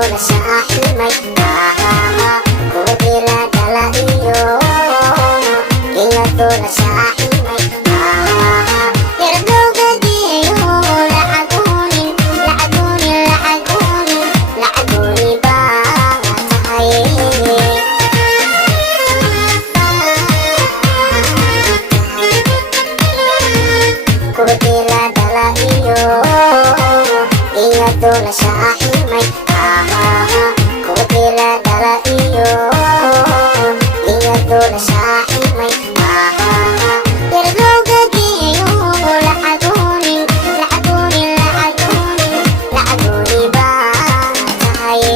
na sa aking may kung dinadala iyo. Ingat ko na sa aking may Erdoga diyo. Laagunin, laagunin, laagunin, laagunin ba tayo? Kung dinadala iyo. Ingat ko na sa aking may kung dinadala iyo. Ingat ko na sa aking may Erdoga diyo. Laagunin, laagunin, laagunin, laagunin ba tayo?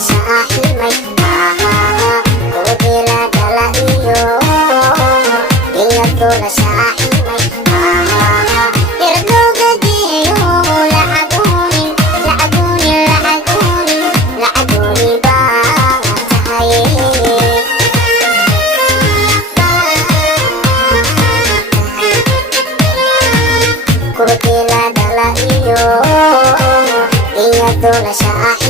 Sa aking may kung dinadala iyo. Ingat ko na sa aking may Erdoga diyo. Laagunin, laagunin, laagunin, laagunin ba tayo? Kung dinadala iyo. Ingat ko na sa aking